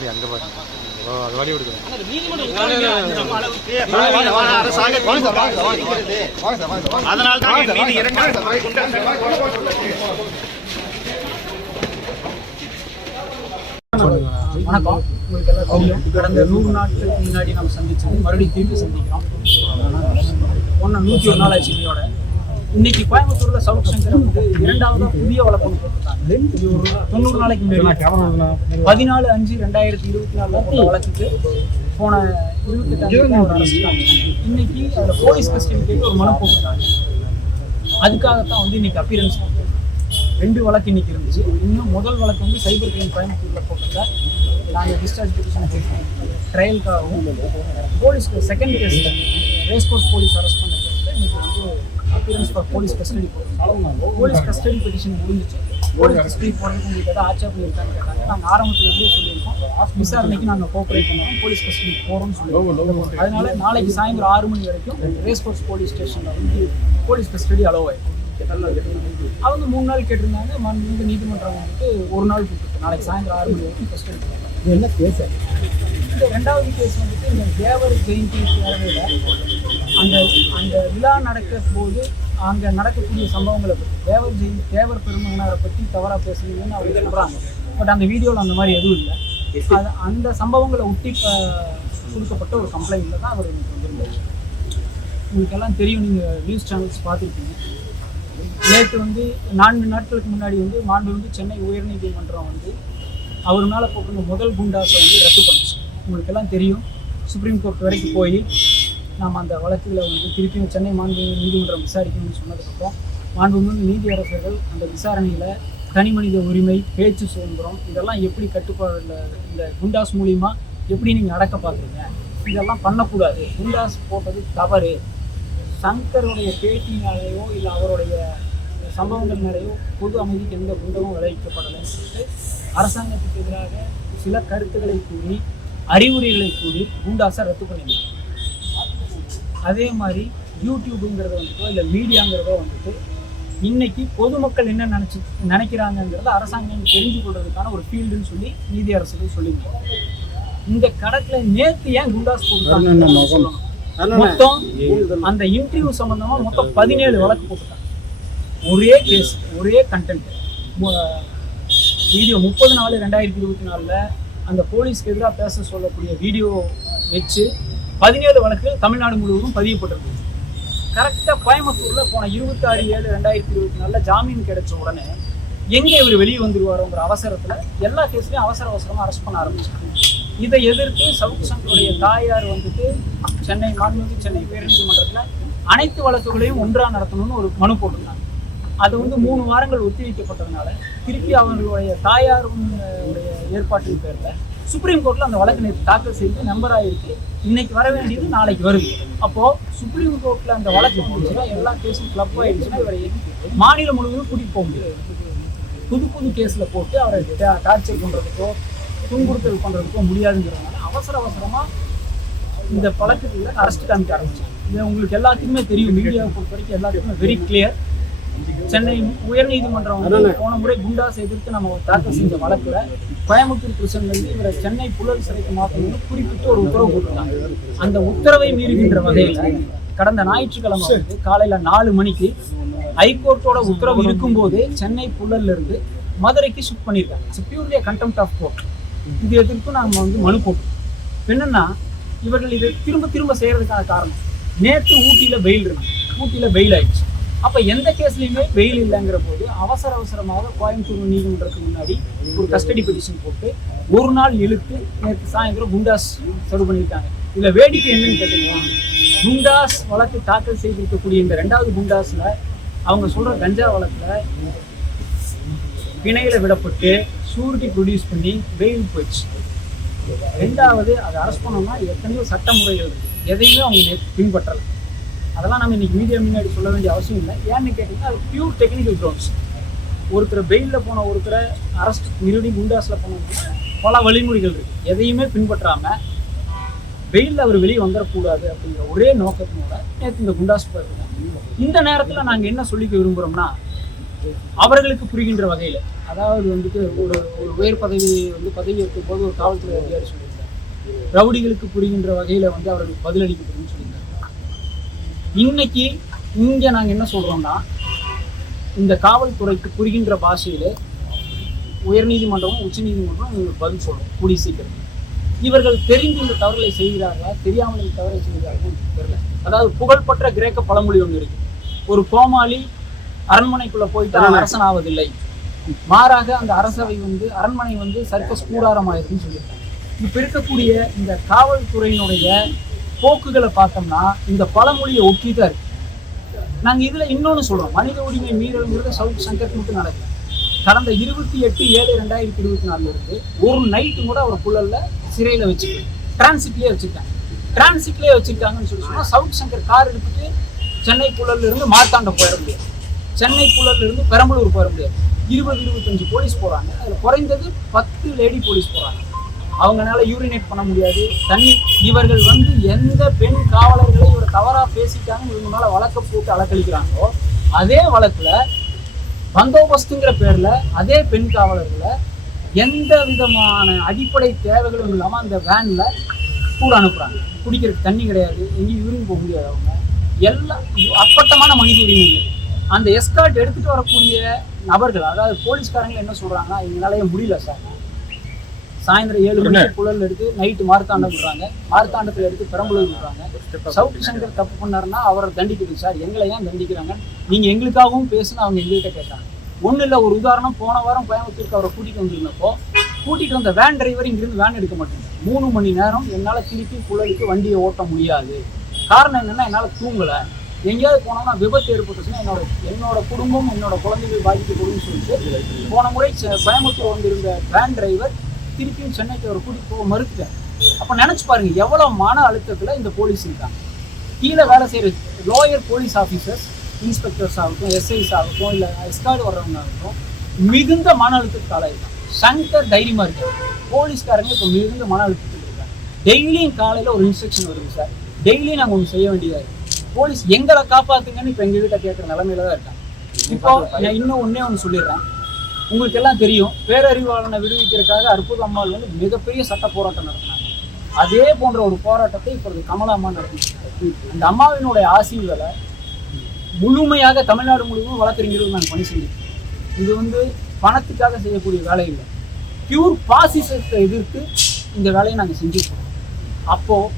தம்பி அங்கே பாருங்க ஓ அது வழி விடுங்க அதனால் தான் மீது இரண்டு வணக்கம். கடந்த நூறு நாட்களுக்கு முன்னாடி நம்ம சந்திச்சது மறுபடியும் திருப்பி சந்திக்கிறோம். ஒன்று நூற்றி ஒரு நாள் ஆச்சு இன்னைக்கு கோயம்புத்தூர்ல சவுக் சங்கர் வந்து இரண்டாவது புதிய வழக்கம் தொண்ணூறு நாளைக்கு முன்னாடி. பதினாலு அஞ்சு ரெண்டாயிரத்தி இருபத்தி நாலுல போட்ட வழக்குக்கு போன இருபத்தெட்டாம் இன்னைக்கு அதுல போலீஸ் கஸ்டடி கேட்டு ஒரு மனு போட்டிருக்காங்க. அதுக்காகத்தான் வந்து இன்னைக்கு அப்பியரன்ஸ் ரெண்டு வழக்கு இன்னைக்கு இருந்துச்சு. இன்னும் முதல் வழக்கு வந்து சைபர் கிரைம் கோயம்புத்தூர்ல போட்டிருந்தா நாங்கள் டிஸ்சார்ஜ் பெட்டிஷன் ட்ரையலுக்காகவும் போலீஸ்க்கு செகண்ட் கேஸில் ரேஸ் கோர்ஸ் போலீஸ் அரெஸ்ட் பண்ண கேஸில் இன்னைக்கு வந்து appearance for police custody police custody petition முடிஞ்சிச்சு. போலீஸ் கஸ்டடி போகிறதுக்கு உங்களுக்கு ஏதாவது ஆட்சேபம் இருக்கான்னு கேட்டாங்க. நாங்கள் ஆரம்பத்துல இருந்தே சொல்லியிருக்கோம். விசாரணைக்கு நாங்கள் கோஆப்ரேட் பண்ணுவோம். போலீஸ் கஸ்டடி போகிறோம்னு சொல்லியிருக்கோம். அதனால நாளைக்கு சாயந்தரம் ஆறு மணி வரைக்கும் ரேஸ் கோர்ஸ் போலீஸ் ஸ்டேஷனில் வந்து போலீஸ் கஸ்டடி அலோவ் ஆயிடும். அவங்க மூணு நாள் கேட்டிருந்தாங்க. மாண்புமிகு நீதிமன்றம் வந்துட்டு ஒரு நாள் கொடுத்துருக்கு. நாளைக்கு சாயந்தரம் ஆறு மணி வரைக்கும் கஸ்டடி என்ன கேஸ் இந்த ரெண்டாவது கேஸ் வந்துட்டு இந்த தேவர் ஜெயந்தி பேரவையில் அந்த அந்த விழா நடக்கிற போது அங்கே நடக்கக்கூடிய சம்பவங்களை பற்றி தேவர் ஜெய் தேவர் பெருமகனாரை பற்றி தவறாக பேசுனீங்கன்னு அவங்க சொல்கிறாங்க பட் அந்த வீடியோவில் அந்த மாதிரி எதுவும் இல்லை. அது அந்த சம்பவங்களை ஒட்டி கொடுக்கப்பட்ட ஒரு கம்ப்ளைண்ட்டில் தான் அவர் எனக்கு வந்திருந்தார். உங்களுக்கெல்லாம் தெரியும் நீங்கள் நியூஸ் சேனல்ஸ் பார்த்துருக்கீங்க நேற்று வந்து நான்கு நாட்களுக்கு முன்னாடி வந்து மாண்பு வந்து சென்னை உயர்நீதிமன்றம் வந்து அவர் மேலே போட்டிருந்த முதல் குண்டாசை வந்து ரத்து பண்ணுச்சு. உங்களுக்கெல்லாம் தெரியும். சுப்ரீம் கோர்ட் வரைக்கும் போய் நாம் அந்த வழக்குகளை வந்து திருப்பியும் சென்னை மாண்புமிகு நீதிமன்றம் விசாரிக்கணும்னு சொன்னதுக்கப்புறம் மாண்புமிகு நீதியரசர்கள் அந்த விசாரணையில் தனி மனித உரிமை பேச்சு சுதந்திரம் இதெல்லாம் எப்படி கட்டுப்பாடுல இந்த குண்டாஸ் மூலிமா எப்படி நீங்கள் அடக்க பார்க்குறீங்க? இதெல்லாம் பண்ணக்கூடாது. குண்டாஸ் போட்டது தவறு. சங்கருடைய பேட்டினாலேயோ இல்லை அவருடைய சம்பவங்கள் மேலேயோ பொது அமைதிக்கு எந்த குண்டமும் விளைவிக்கப்படலைன்னு சொல்லிட்டு அரசாங்கத்துக்கு எதிராக சில கருத்துக்களை கூறி அறிவுரைகளை கூறி குண்டாஸை ரத்து பண்ணியிருந்தாங்க. அதே மாதிரி யூடியூபுங்கிறத வந்துட்டோ இல்லை மீடியாங்கிறதோ வந்துட்டு இன்னைக்கு பொதுமக்கள் என்ன நினச்சி நினைக்கிறாங்கங்கிறத அரசாங்கம் தெரிஞ்சு கொள்றதுக்கான ஒரு ஃபீல்டுன்னு சொல்லி நீதி அரசுகள் சொல்லியிருக்காங்க. இந்த கணக்குல நேத்து ஏன் குண்டாஸ் போட்டாங்க மொத்தம் அந்த இன்டர்வியூ சம்பந்தமா மொத்தம் பதினேழு வழக்கு போட்டுட்டாங்க. ஒரே கேஸ் ஒரே கண்டென்ட் வீடியோ முப்பது நாலு ரெண்டாயிரத்தி இருபத்தி நாலுல அந்த போலீஸ்க்கு எதிராக பேச சொல்லக்கூடிய வீடியோ வச்சு பதினேழு வழக்கு தமிழ்நாடு முழுவதும் பதியப்பட்டிருக்கு. கரெக்டாக கோயம்புத்தூரில் போன இருபத்தாறு ஏழு ரெண்டாயிரத்தி இருபத்தி நாலில் ஜாமீன் கிடைச்ச உடனே எங்கே இவர் வெளியே வந்துருவாரோங்கிற அவசரத்தில் எல்லா கேஸ்லையும் அவசர அவசரமாக அரெஸ்ட் பண்ண ஆரம்பிச்சாங்க இதை எதிர்த்து சவுக் சங்கருடைய தாயார் வந்துட்டு சென்னை மாண்புமிகு சென்னை உயர்நீதிமன்றத்துல அனைத்து வழக்குகளையும் ஒன்றாக நடத்தணும்னு ஒரு மனு போட்டிருந்தாங்க. அது வந்து மூணு வாரங்கள் ஒத்திவைக்கப்பட்டதுனால திருப்பி அவர்களுடைய தாயாருடைய ஏற்பாட்டின் பேரில் சுப்ரீம் கோர்ட்ல அந்த வழக்கு நேற்று தாக்கல் செய்து நம்பர் ஆயிருக்கு. இன்னைக்கு வர வேண்டியது நாளைக்கு வருது. அப்போ சுப்ரீம் கோர்ட்ல அந்த வழக்கு வந்துச்சுன்னா எல்லா கேஸும் கிளப் ஆயிடுச்சுன்னா இவரை மாநிலம் முழுவதும் கூட்டிட்டு போக முடியாது. புது புது கேஸ்ல போட்டு அவரை டார்ச்சர் பண்றதுக்கோ துன்புறுத்தல் பண்றதுக்கோ முடியாதுங்கிறதுனால அவசர அவசரமா இந்த பழக்கத்துல அரெஸ்ட் காமிக்க ஆரம்பிச்சாங்க. இது உங்களுக்கு எல்லாத்துக்குமே தெரியும். மீடியாவை பொறுத்த வரைக்கும் எல்லாத்துக்குமே வெரி கிளியர் சென்னை உயர்நீதிமன்றம் வந்து போன முறை குண்டாஸ் எதிர்த்து நம்ம தாக்கல் செஞ்ச வழக்குல கோயம்புத்தூர் பிரிசன்ல இருந்து இவரை சென்னை புழல் சிறைக்கு மாற்றணும்னு குறிப்பிட்டு ஒரு உத்தரவு போட்டிருக்காங்க. அந்த உத்தரவை மீறுகின்ற வகையில கடந்த ஞாயிற்றுக்கிழமை வந்து காலையில நாலு மணிக்கு ஹைகோர்ட்டோட உத்தரவு இருக்கும்போதே சென்னை புழல்ல இருந்து மதுரைக்கு ஷிஃப்ட் பண்ணியிருக்காங்க. It's purely contempt of court இது எதிர்த்து நாம வந்து மனு போட்டோம். என்னன்னா இவர்கள் இதை திரும்ப திரும்ப செய்யறதுக்கான காரணம் நேற்று ஊட்டியில பெயில் இருக்கு. ஊட்டியில பெயில் ஆயிடுச்சு. அப்போ எந்த கேஸ்லையுமே வெயில் இல்லைங்கிற போது அவசர அவசரமாக கோயம்புத்தூர் நீதிமன்றத்துக்கு முன்னாடி ஒரு கஸ்டடி பெட்டிஷன் போட்டு ஒரு நாள் இழுத்து நேற்று சாயந்தரம் குண்டாஸ் சர்வ் பண்ணியிருக்காங்க இதில் வேடிக்கை என்னன்னு கேட்டீங்கன்னா குண்டாஸ் வழக்கு தாக்கல் செய்திருக்கக்கூடிய இந்த ரெண்டாவது குண்டாஸில் அவங்க சொல்கிற கஞ்சா வழக்கில் பிணையில் விடப்பட்டு ஷூரிட்டி ப்ரொடியூஸ் பண்ணி வெயில் போயிடுச்சு. ரெண்டாவது அதை அரெஸ்ட் பண்ணோம்னா எத்தனையோ சட்ட முறைகள் இருக்குது எதையுமே அவங்க பின்பற்றலை. அதெல்லாம் நம்ம இன்னைக்கு மீடியா முன்னாடி சொல்ல வேண்டிய அவசியம் இல்லை. ஏன்னு கேட்டிங்கன்னா அது பியூர் டெக்னிக்கல் க்ரௌண்ட்ஸ் ஒருத்தர் பெயிலில் போன ஒருத்தரை அரெஸ்ட் மறுபடியும் குண்டாஸில் போனோம்னா பல வழிமுறைகள் இருக்குது எதையுமே பின்பற்றாமல் வெயிலில் அவர் வெளியே வந்துடக்கூடாது அப்படிங்கிற ஒரே நோக்கத்தினோட நேற்று இந்த குண்டாஸ் இந்த நேரத்தில் நாங்கள் என்ன சொல்லிக்க விரும்புகிறோம்னா அவர்களுக்கு புரிகின்ற வகையில் அதாவது வந்துட்டு ஒரு ஒரு உயர் பதவி வந்து பதவி இருக்கும் போது ஒரு காவல்துறை அதிகாரி சொல்லியிருந்தார் ரவுடிகளுக்கு புரிகின்ற வகையில் வந்து அவர்களுக்கு பதிலளிக்கப்படும்னு இன்னைக்கு இங்க நாங்க என்ன சொல்றோம்னா இந்த காவல்துறைக்கு புரிகின்ற பாஷையில உயர்நீதிமன்றமும் உச்சநீதிமன்றமும் இவங்களுக்கு பதில் சொல்லும் கூடிய சீக்கிரம். இவர்கள் தெரிந்து இந்த தவறுகளை செய்கிறார்களா தெரியாமல் இந்த தவறை செய்கிறார்கள் தெரியல. அதாவது புகழ்பெற்ற கிரேக்க பழமொழி ஒன்று இருக்கு. ஒரு கோமாளி அரண்மனைக்குள்ள போயிட்டு அரசன் ஆவதில்லை மாறாக அந்த அரசவை வந்து அரண்மனை வந்து சர்க்கஸ் கூடாரம் ஆயிருக்குன்னு சொல்லியிருக்காங்க. இப்ப இருக்கக்கூடிய இந்த காவல்துறையினுடைய போக்குகளை பார்த்தோம்னா இந்த பழமொழியை ஒட்டி தான் இருக்கு. நாங்க இதுல இன்னொன்னு சொல்றோம். மனித உரிமை மீறல்ங்கிறது சவுத் சங்கர் மட்டும் நடக்கல. கடந்த இருபத்தி எட்டு ஏழு ரெண்டாயிரத்தி இருபத்தி நாலுல இருந்து ஒரு நைட்டு கூட அவர் புழல்ல சிறையில வச்சுக்கல. டிரான்சிட்லயே வச்சிருக்காங்க டிரான்சிட்லயே வச்சிருக்காங்கன்னு சொல்லி சொன்னா சவுத் சங்கர் கார் எடுத்துட்டு சென்னை புழல்ல இருந்து மார்த்தாண்டம் போயிட முடியாது. சென்னை புழல்ல இருந்து பெரம்பலூர் போயிட முடியாது. இருபது இருபத்தஞ்சு போலீஸ் போறாங்க. அதுல குறைந்தது பத்து லேடி போலீஸ் போறாங்க. அவங்களால யூரினேட் பண்ண முடியாது. தண்ணி இவர்கள் வந்து எந்த பெண் காவலர்களை இவர் தவறாக பேசிட்டாங்க இவங்க மேலே வழக்க போட்டு அலக்களிக்கிறாங்களோ அதே வழக்கில் பந்தோபஸ்துங்கிற பேரில் அதே பெண் காவலர்களை எந்த விதமான அடிப்படை தேவைகளும் இல்லாமல் அந்த வேனில் கூட அனுப்புகிறாங்க குடிக்கிறதுக்கு தண்ணி கிடையாது எங்கேயும் யூரின் போக முடியாது அவங்க. எல்லாம் அப்பட்டமான மனித உரிமைகள் அந்த எஸ்கார்ட் எடுத்துகிட்டு வரக்கூடிய நபர்கள் அதாவது போலீஸ்காரங்க என்ன சொல்கிறாங்கன்னா எங்களாலேயே முடியல சார். சாயந்தரம் ஏழு மணிக்கு புழல் எடுத்து நைட்டு மார்த்தாண்டம் விடுறாங்க. மார்த்தாண்டத்தில் எடுத்து பெரம்பலூர் விடுறாங்க. சவுத் சங்கர் தப்பு பண்ணாருன்னா அவரை தண்டிக்கணும் சார் எங்களை ஏன் தண்டிக்கிறாங்க? நீங்க எங்களுக்காகவும் பேசுன்னு அவங்க எங்கள்கிட்ட கேட்டாங்க. ஒன்றும் இல்லை ஒரு உதாரணம் போன வாரம் கோயம்புத்தூருக்கு அவரை கூட்டிட்டு வந்திருந்தப்போ கூட்டிட்டு வந்த வேன் டிரைவர் இங்கிருந்து வேன் எடுக்க மாட்டேங்க மூணு மணி நேரம் என்னால் திருப்பி புழலுக்கு வண்டியை ஓட்ட முடியாது. காரணம் என்னன்னா என்னால் தூங்கலை. எங்கேயாவது போனோம்னா விபத்து ஏற்பட்டுச்சுன்னா என்னோட என்னோட குடும்பம் என்னோட குழந்தைகள் பாதிக்கப்படும்னு சொல்லிட்டு போன முறை செ- கோயம்புத்தூர் வந்திருந்த வேன் டிரைவர் திருப்பியும் சென்னைக்கு அவர் கூட்டிகிட்டு போக மறுத்துட்டார். அப்போ நினச்சி பாருங்க எவ்வளோ மன அழுத்தத்தில் இந்த போலீஸ் இருக்காங்க. கீழே வேலை செய்கிற லோயர் போலீஸ் ஆஃபீஸர்ஸ் இன்ஸ்பெக்டர்ஸ் ஆகட்டும் எஸ்ஐஸ் ஆகட்டும் இல்லை எஸ்கார்டு வர்றவங்க ஆகட்டும் மிகுந்த மன அழுத்தத்துக்கு ஆளாயிருக்காங்க சங்கர் தைரியமாக இருக்காங்க போலீஸ்காரங்க இப்போ மிகுந்த மன அழுத்தத்துக்கு இருக்காங்க. டெய்லியும் காலையில் ஒரு இன்ஸ்ட்ரக்ஷன் வருது சார் டெய்லியும் நாங்கள் ஒன்று செய்ய வேண்டியதாக இருக்குது போலீஸ் எங்களை காப்பாத்துங்கன்னு இப்போ எங்கள் வீட்டை கேட்குற நிலமையில தான் இருக்காங்க. இப்போ நான் இன்னும் ஒன்றே ஒன்று சொல்லிடுறேன். உங்களுக்கு எல்லாம் தெரியும் பேரறிவாளனை விடுவிக்கிறதுக்காக அற்புத அம்மாள் வந்து மிகப்பெரிய சட்ட போராட்டம் நடத்தினாங்க. அதே போன்ற ஒரு போராட்டத்தை இப்பொழுது கமலா அம்மா நடத்திட்டு அந்த அம்மாவினுடைய ஆசீர்களை முழுமையாக தமிழ்நாடு முழுவதும் வழக்கறிஞர்கள் நாங்கள் பணி செஞ்சோம் இது வந்து பணத்துக்காக செய்யக்கூடிய வேலை இல்லை. பியூர் பாசிசத்தை எதிர்த்து இந்த வேலையை நாங்கள் செஞ்சுருக்கோம். அப்போது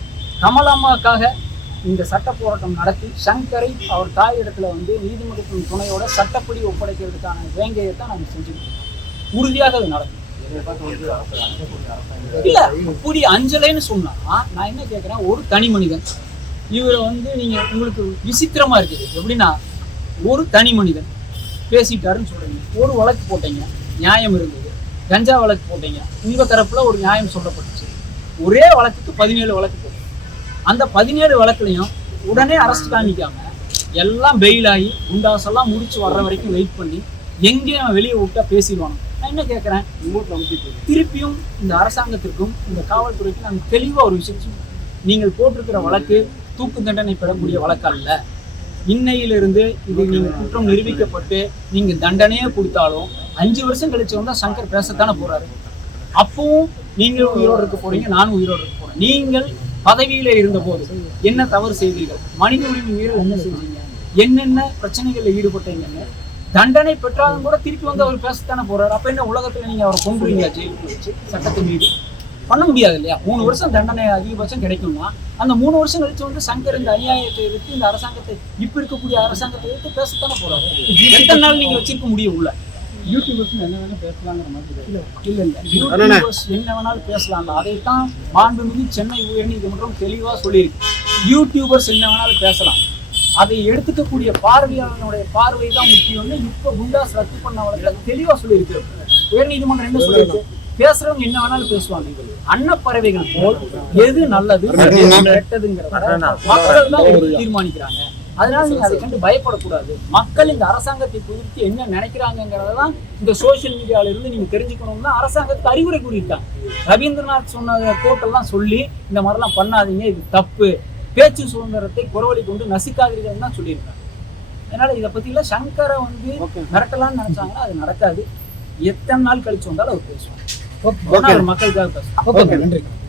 கமலாம்மாக்காக இந்த சட்ட போராட்டம் நடத்தி சங்கரை அவர் தாய் இடத்துல வந்து நீதிமன்றத்தின் துணையோட சட்டப்படி ஒப்படைக்கிறதுக்கான வேங்கையை தான் நாங்கள் செஞ்சுருக்கோம். உறுதியாக அது நடக்கும். இல்ல புரிய அஞ்சலைன்னு சொன்னா நான் என்ன கேட்கிறேன் ஒரு தனி மனிதன். இவரை வந்து நீங்க உங்களுக்கு விசித்திரமா இருக்குது. எப்படின்னா ஒரு தனி மனிதன் பேசிட்டாருன்னு சொல்றீங்க. ஒரு வழக்கு போட்டீங்க நியாயம் இருந்தது. கஞ்சா வழக்கு போட்டீங்க. உங்க தரப்புல ஒரு நியாயம் சொல்லப்பட்டுச்சு. ஒரே வழக்குக்கு பதினேழு வழக்கு போட்டீங்க. அந்த பதினேழு வழக்குலையும் உடனே அரெஸ்ட் காமிக்காம எல்லாம் பெயில் ஆகி குண்டாசெல்லாம் முடிச்சு வர்ற வரைக்கும் வெயிட் பண்ணி எங்கேயும் அவன் வெளியே விட்டா பேசிடுவாங்க. நான் என்ன கேட்குறேன் திருப்பியும் இந்த அரசாங்கத்திற்கும் இந்த காவல்துறைக்கும் நாங்கள் தெளிவாக ஒரு விஷயம். நீங்கள் போட்டிருக்கிற வழக்கு தூக்கு தண்டனை பெறக்கூடிய வழக்கு அல்ல. இன்னையிலிருந்து இது நீங்கள் குற்றம் நிரூபிக்கப்பட்டு நீங்கள் தண்டனையே கொடுத்தாலும் அஞ்சு வருஷம் கழிச்சு வந்தா சங்கர் பேசத்தானே போறாரு. அப்பவும் நீங்கள் உயிரோடு இருக்க போறீங்க நானும் உயிரோடு இருக்க போறேன். நீங்கள் பதவியில இருந்த போது என்ன தவறு செய்தீர்கள்? மனித உரிமை மீறல் என்ன செஞ்சீங்க என்னென்ன பிரச்சனைகள்ல ஈடுபட்டீங்கன்னு தண்டனை பெற்றாலும் கூட திருப்பி வந்து அவர் பேசத்தானே போறாரு. அப்ப என்ன உலகத்துல நீங்க அவரை கொண்டுறீங்க ஜெயிலுக்கு வச்சு சட்டத்தை மீறி பண்ண முடியாது இல்லையா? மூணு வருஷம் தண்டனை அதிகபட்சம் கிடைக்கும்னா அந்த மூணு வருஷம் கழிச்சு வந்து சங்கர் இந்த அநியாயத்தை எதிர்த்து இந்த அரசாங்கத்தை இப்ப இருக்கக்கூடிய அரசாங்கத்தை எதிர்த்து பேசத்தானே போறாரு. எத்தனை நாள் நீங்க வச்சிருக்க முடியும் உள்ள? யூடியூபர்ஸ் என்ன வேணும் பேசலாங்கிற மாதிரி இல்ல இல்ல இல்ல. யூடியூபர்ஸ் என்ன வேணாலும் பேசலாம் அதைத்தான் மாண்புமிகு சென்னை உயர்நீதிமன்றம் தெளிவா சொல்லியிருக்கு. யூடியூபர்ஸ் என்ன வேணாலும் பேசலாம். அதை எடுத்துக்கக்கூடிய பார்வையாளனுடைய பார்வை தான் முக்கியம்னு இப்ப குண்டாஸ் ரத்து பண்ண வழக்குல தெளிவா சொல்லியிருக்கு. உயர்நீதிமன்றம் என்ன சொல்லியிருக்கு? பேசுறவங்க என்ன வேணாலும் பேசுவாங்க. அன்னப்பறவைகள் போல் எது நல்லது எது கெட்டதுங்கிறத மக்கள் தான் தீர்மானிக்கிறாங்க. அதனால நீங்க அதை கண்டு பயப்படக்கூடாது. மக்கள் இந்த அரசாங்கத்தை குறித்து என்ன நினைக்கிறாங்கிறதான் இந்த சோஷியல் மீடியால இருந்து நீங்க தெரிஞ்சுக்கணும்னா அரசாங்கத்துக்கு அறிவுரை கூறியிருக்காங்க. ரவீந்திரநாத் சொன்ன கோட்டெல்லாம் சொல்லி இந்த மாதிரிலாம் பண்ணாதீங்க இது தப்பு. பேச்சு சுதந்திரத்தை குறவழி கொண்டு நசிக்காதீர்கள் தான் சொல்லியிருக்காங்க. அதனால இதை பத்தியில சங்கரை வந்து மிரட்டலாம்னு நினைச்சாங்கன்னா அது நடக்காது. எத்தனை நாள் கழிச்சு வந்தாலும் அவர் அவர் மக்களுக்காக பேசுவார். ஓகே. நன்றி.